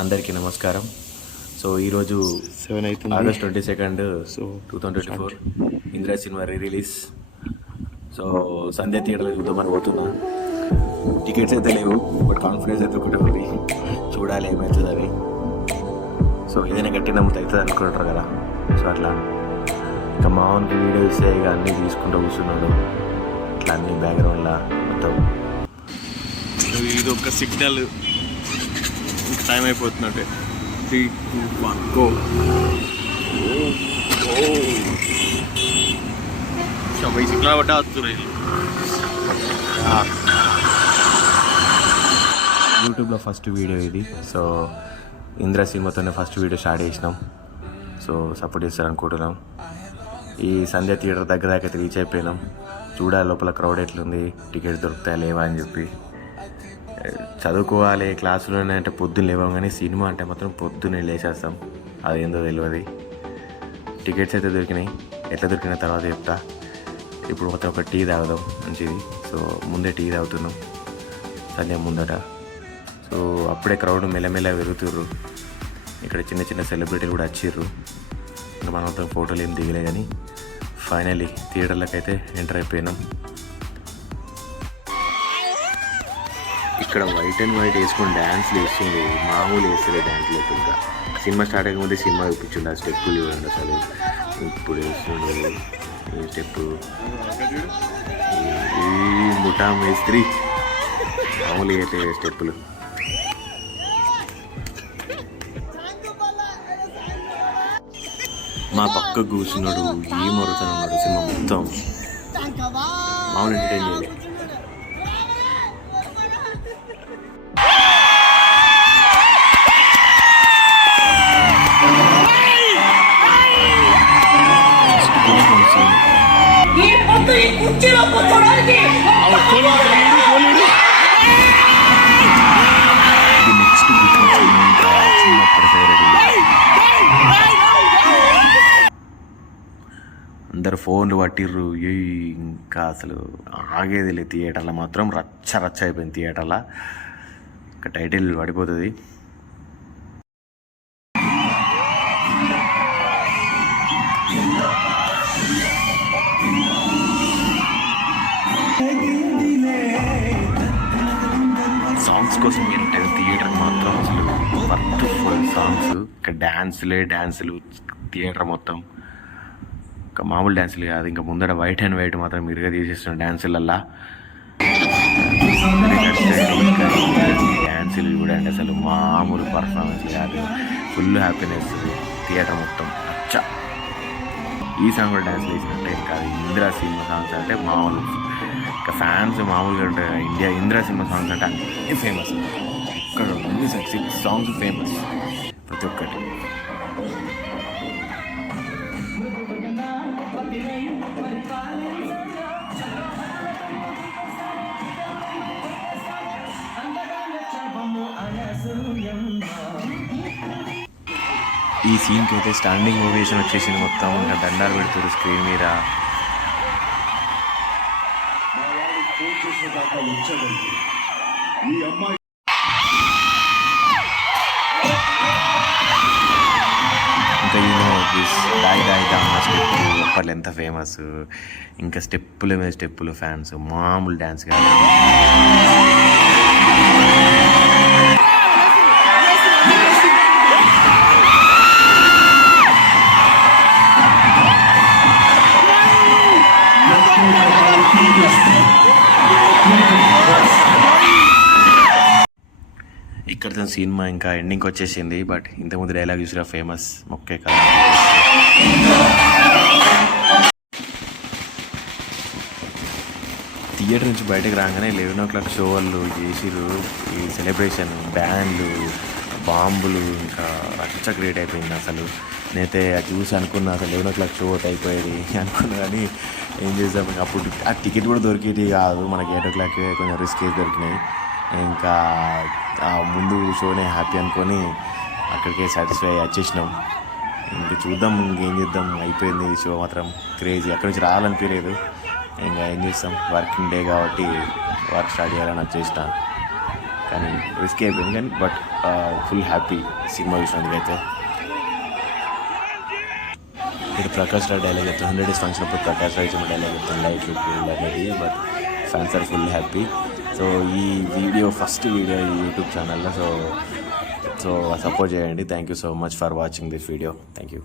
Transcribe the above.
అందరికీ నమస్కారం. సో ఈరోజు August 22 2024 Indra cinema release. So Sandhya థియేటర్లో చూద్దామని పోతున్నా. టికెట్స్ అయితే లేవు, బట్ కాన్ఫిడెన్స్ అయితే ఒకటే ఉంది, చూడాలి ఏమవుతుంది అని. సో ఏదైనా గట్టి నమ్ముతుంది అవుతుంది అనుకుంటారు కదా. సో అట్లా ఇంకా మామూలుకి వీడియో ఇస్తే ఇక అన్నీ తీసుకుంటూ కూర్చున్నాడు. ఇట్లా అన్ని బ్యాక్గ్రౌండ్లో మొత్తం ఇది ఒక సిగ్నల్. ఇంకా టైం అయిపోతున్నట్టే. 3, 2, 1 గో. సిగ్నల్ బట్టే వస్తున్నాయి. యూట్యూబ్లో ఫస్ట్ వీడియో ఇది. సో ఇంద్రా సినిమాతోనే ఫస్ట్ వీడియో స్టార్ట్ చేసినాం. సో సపోర్ట్ చేస్తారనుకుంటున్నాం. ఈ సంధ్య థియేటర్ దగ్గర దాకా రీచ్ అయిపోయినాం. చూడాలి లోపల క్రౌడ్ ఎట్లుంది, టికెట్స్ దొరుకుతాయా లేవా అని చెప్పి. చదువుకోవాలి క్లాసులోనే అంటే పొద్దున్న లేవాం, కానీ సినిమా అంటే మాత్రం పొద్దున్నే లేచేస్తాం. అదేందో తెలియదు. టికెట్స్ అయితే దొరికినాయి. ఎట్లా దొరికిన తర్వాత చెప్తా. ఇప్పుడు మొత్తం ఒక టీ తాగుదాం మంచిది. సో ముందే టీ తాగుతున్నాం సంధ్య ముందట. సో అప్పుడే క్రౌడ్ మెల్లమెల్ల పెరుగుతుర్రు. ఇక్కడ చిన్న చిన్న సెలబ్రిటీలు కూడా వచ్చిర్రు. ఇంకా మనం మొత్తం ఫోటోలు ఏం దిగలే, కానీ ఫైనల్లీ థియేటర్లకు అయితే ఎంటర్ అయిపోయినాం. ఇక్కడ వైట్ అండ్ వైట్ వేసుకొని డ్యాన్స్లు వేస్తుండే, మామూలు వేస్తుంది డ్యాన్స్ లేకుండా. సినిమా స్టార్ట్ అయ్యకముందే సినిమా చూపించుండే. ఆ స్టెప్పులు చూడండి అసలు. ఇప్పుడు వేస్తుండే ఈ స్టెప్పు. ఈ ముఠా మేస్త్రి మామూలు అయితే స్టెప్పులు. మా పక్క కూర్చున్నాడు, ఏం మరుగుతున్నాడు. సినిమా మొత్తం మామూలు ఎంటర్టైన్ చేయాలి. అందరు ఫోన్లు పట్టిర్రు. ఇంకా అసలు ఆగేది లేదు. థియేటర్లో మాత్రం రచ్చ రచ్చ అయిపోయింది. థియేటర్లో ఇంకా టైటిల్ పడిపోతుంది. సాంగ్స్ కోసం మీరు థియేటర్ మాత్రం అసలు వర్త్ఫుల్ సాంగ్స్. ఇంకా డ్యాన్సులు థియేటర్ మొత్తం. ఇంకా మామూలు డ్యాన్సులు కాదు, ఇంకా ముందర వైట్ అండ్ వైట్ మాత్రం మీరుగా తీసేస్తున్న డ్యాన్సులల్లా. డ్యాన్సులు చూడండి అసలు మామూలు పర్ఫార్మెన్స్ కాదు. ఫుల్ హ్యాపీనెస్ థియేటర్ మొత్తం. అచ్చా ఈ సాంగ్ కూడా డ్యాన్స్లు వేసినట్టే కాదు. ఇందిరా సినిమా సాంగ్స్ అంటే మామూలు ఇంకా ఫ్యాన్స్ మామూలుగా ఉంటాయి. ఇందిరా సినిమా సాంగ్స్ అంటే అన్నీ ఫేమస్. ఇక్కడ అన్ని 6 సాంగ్స్ ఫేమస్ ప్రతి ఒక్కటి. ఈ సీన్కి అయితే స్టాండింగ్ ఓవేషన్ వచ్చేసింది మొత్తం. ఇంకా దండాలు పెడుతున్నారు స్క్రీన్ మీద. ఇంకా దాయి స్టెప్ అప్పట్లో ఎంత ఫేమస్. ఇంకా స్టెప్పుల మీద స్టెప్పులు ఫ్యాన్స్, మామూలు డ్యాన్స్ కాదు. ఇక్కడ సినిమా ఇంకా ఎండింగ్కి వచ్చేసింది. బట్ ఇంతకుముందు డైలాగ్ చూసినా ఫేమస్ మొక్కే కదా. థియేటర్ నుంచి బయటకు రాగానే 11 o'clock షో వాళ్ళు చేసిరు. ఈ సెలబ్రేషన్, బ్యాండ్లు, బాంబులు, ఇంకా రచ్చ క్రియేట్ అయిపోయింది. అసలు నేనైతే అది చూసి అనుకున్నా అసలు 11 o'clock షో అయిపోయేది అనుకున్నా, కానీ ఏం చేద్దాం. ఇంకా అప్పుడు ఆ టికెట్ కూడా దొరికేది కాదు మనకి. 8 o'clock కొంచెం రిస్క్ దొరికినాయి. ఇంకా ముందు షోనే హ్యాపీ అనుకొని అక్కడికే సాటిస్ఫై వచ్చేసినాం. ఇంక చూద్దాం, ఇంకేం చేద్దాం. అయిపోయింది షో మాత్రం క్రేజీ. అక్కడి నుంచి రావాలనిపించలేదు. ఇంకా ఏం చేస్తాం, వర్కింగ్ డే కాబట్టి వర్క్ స్టార్ట్ చేయాలని వచ్చేసిన. కానీ రిస్క్ అయిపోయింది కానీ బట్ ఫుల్ హ్యాపీ సినిమా చూసినందుకైతే. ఇక్కడ ప్రకాష్ రాజ్ డైలాగ్ చెప్తాను, 100 days ఫంక్షన్ అప్పుడు ప్రకాష్ రాజ్ డైలాగ్ చెప్తాను లైట్ అనేది. But fans are full happy. So ఈ వీడియో ఫస్ట్ వీడియో ఈ యూట్యూబ్ ఛానల్లో. సో సపోర్ట్ చేయండి. Thank you so much for watching this video. Thank you.